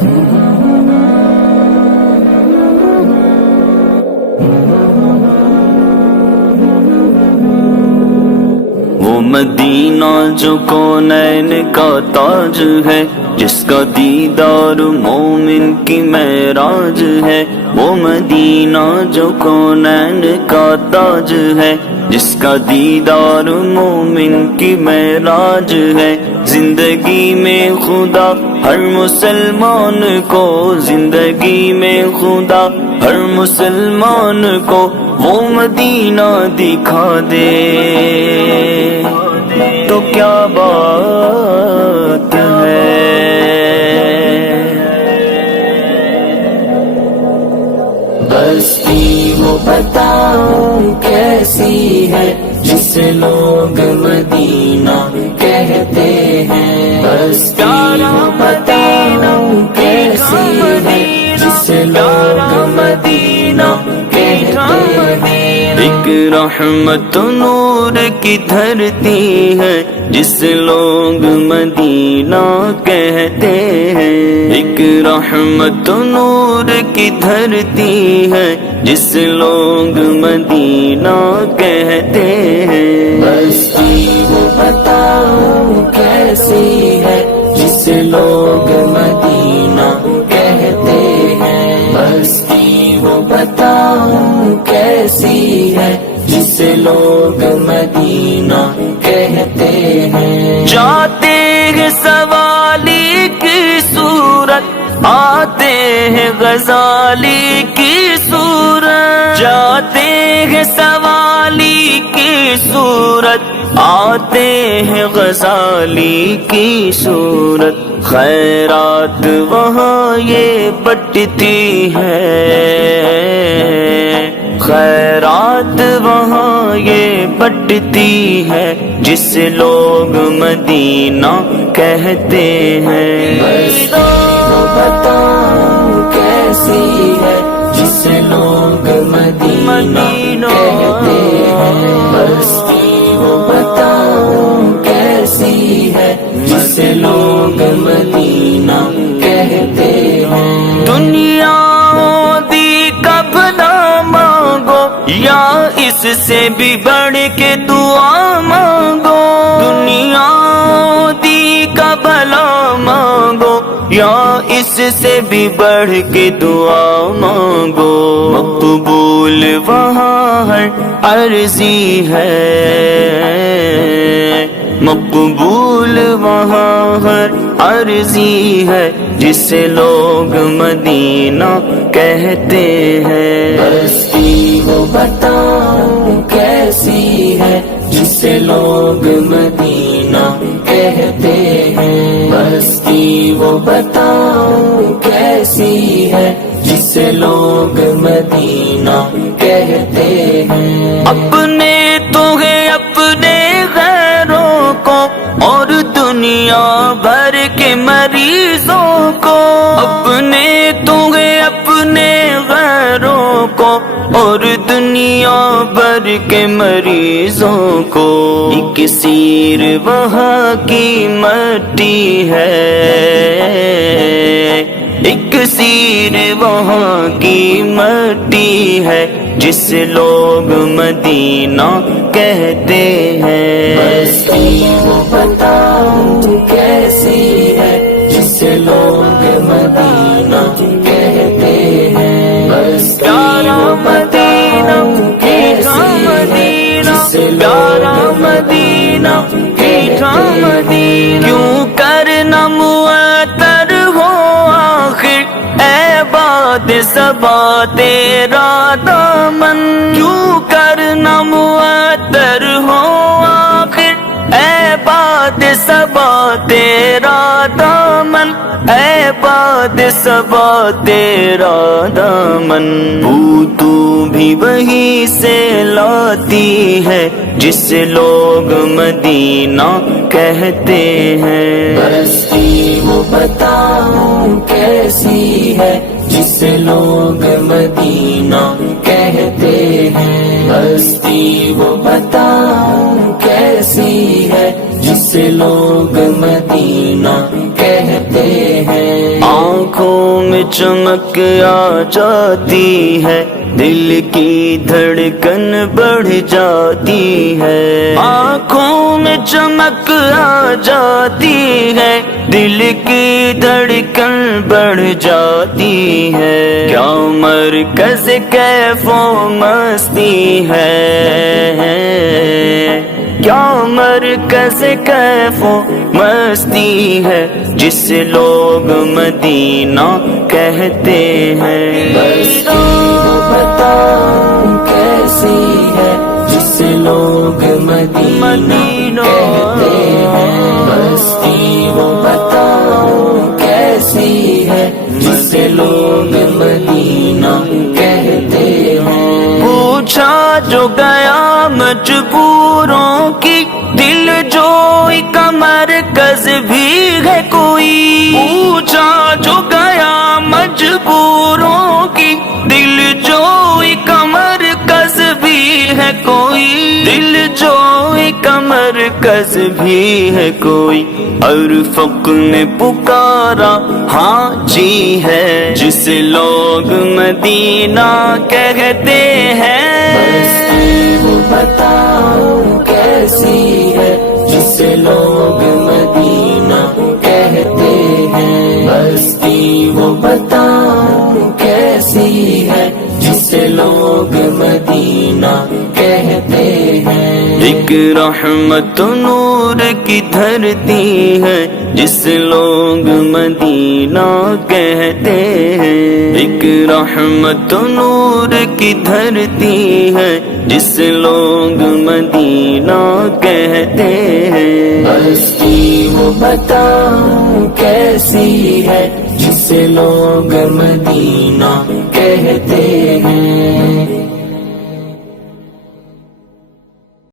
وہ مدینہ جو کونین کا تاج ہے، جس کا دیدار مومن کی معراج ہے۔ وہ مدینہ جو کونین کا تاج ہے، جس کا دیدار مومن کی معراج ہے۔ زندگی میں خدا ہر مسلمان کو، زندگی میں خدا ہر مسلمان کو وہ مدینہ دکھا دے تو کیا بات ہے۔ بستی وہ بتاؤں کیسی ہے جسے لوگ مدینہ کہتے ہیں۔ بستی وہ بتاؤں کیسی ہے جسے لوگ مدینہ کہتے ہیں۔ ایک رحمت و نور کی دھرتی ہے جس لوگ مدینہ کہتے ہیں۔ ایک رحمت و نور کی دھرتی ہے جس لوگ مدینہ کہتے ہیں۔ بستی وہ بتاؤ کیسی ہے جسے لوگ مدینہ کہتے ہیں۔ بستی وہ بتاؤ کیسی ہے جسے لوگ مدینہ کہتے ہیں۔ جاتے ہیں سوالی کی صورت، آتے ہیں غزالی کی صورت۔ جاتے ہیں سوالی کی صورت، آتے ہیں غزالی کی صورت۔ خیرات وہاں یہ بٹتی ہے، خیرات وہاں یہ بٹتی ہے جس لوگ مدینہ کہتے ہیں۔ بستی وہ بتاؤ کیسی ہے جسے لوگ مدینہ کہتے ہیں۔ بستی وہ بتاؤ کیسی ہے جسے لوگ مدینہ کہتے ہیں۔ دنیا دی کب نہ مانگو یا اس سے بھی بڑھ کے دعا مانگو۔ دنیا دی کا بھلا مانگو یا اس سے بھی بڑھ کے دعا مانگو۔ مقبول وہاں ہر عرضی ہے، مقبول وہاں ہر عرضی ہے جسے لوگ مدینہ کہتے ہیں۔ بستی وہ بتاؤ کیسی ہے جسے لوگ مدینہ کہتے ہیں۔ بستی وہ بتاؤ کیسی ہے جسے لوگ مدینہ کہتے ہیں۔ اپنے تو ہے اپنے غیروں کو اور دنیا بھر کے مریضوں کو۔ اپنے تو ہے اپنے غیروں کو اور دنیا بھر کے مریضوں کو۔ ایک سیر وہاں کی مٹی ہے، ایک سیر وہاں کی مٹی ہے جس لوگ مدینہ کہتے ہیں۔ بستی وہ بتاؤ کیسی ہے جسے لوگ مدینہ کہتے ہیں۔ بستی وہ بتاؤ کیسی ہے جسے لوگ مدینہ کہتے ہیں۔ کیوں کرنا معطر ہو آخر اے باد صبا تیرا دامن۔ کیوں کرنا معطر ہو آخر اے باد صبا تیرا دامن، اے باد صبا تیرا دامن۔ بو تو بھی وہی سے لاتی ہے جس لوگ مدینہ کہتے ہیں۔ بستی وہ بتاؤ کیسی ہے جسے لوگ مدینہ کہتے ہیں۔ بستی وہ بتاؤ کیسی ہے جسے لوگ مدینہ کہتے ہیں۔ آنکھوں چمک آ جاتی ہے، دل کی دھڑکن بڑھ جاتی ہے، آنکھوں میں چمک آ جاتی ہے، دل کی دھڑکن بڑھ جاتی ہے، کیا مرکز کیف و مستی ہے، کیا مرکز کیف و مستی ہے، جسے لوگ مدینہ کہتے ہیں۔ بستی وہ بتاؤں کیسی ہے، جسے لوگ مدینہ کہتے ہیں۔ بستی وہ بتاؤں کیسی ہے، جسے لوگ مدینہ کہتے ہیں۔ پوچھا جو گیا مجبوروں کی، دل جوئی کا مرکز بھی ہے کوئی، پوچھا جو گیا مجبوروں کی، دل جوئی کا مرکز بھی ہے کوئی، دل جوئی کا مرکز بھی ہے کوئی، ارفق نے پکارا ہاں جی ہے، جسے لوگ مدینہ کہتے ہیں۔ بستی وہ بتاؤں کیسی ہے، جسے لوگ مدینہ کہتے ہیں۔ بستی وہ بتاؤں کیسی ہے، جسے لوگ مدینہ کہتے ہیں۔ ایک رحمت نور کی دھرتی ہے، جس لوگ مدینہ کہتے ہیں، ایک رحمت نور کی دھرتی ہے، جس لوگ مدینہ کہتے ہیں۔ بستی وہ بتاؤں کیسی ہے، جسے لوگ مدینہ کہتے ہیں۔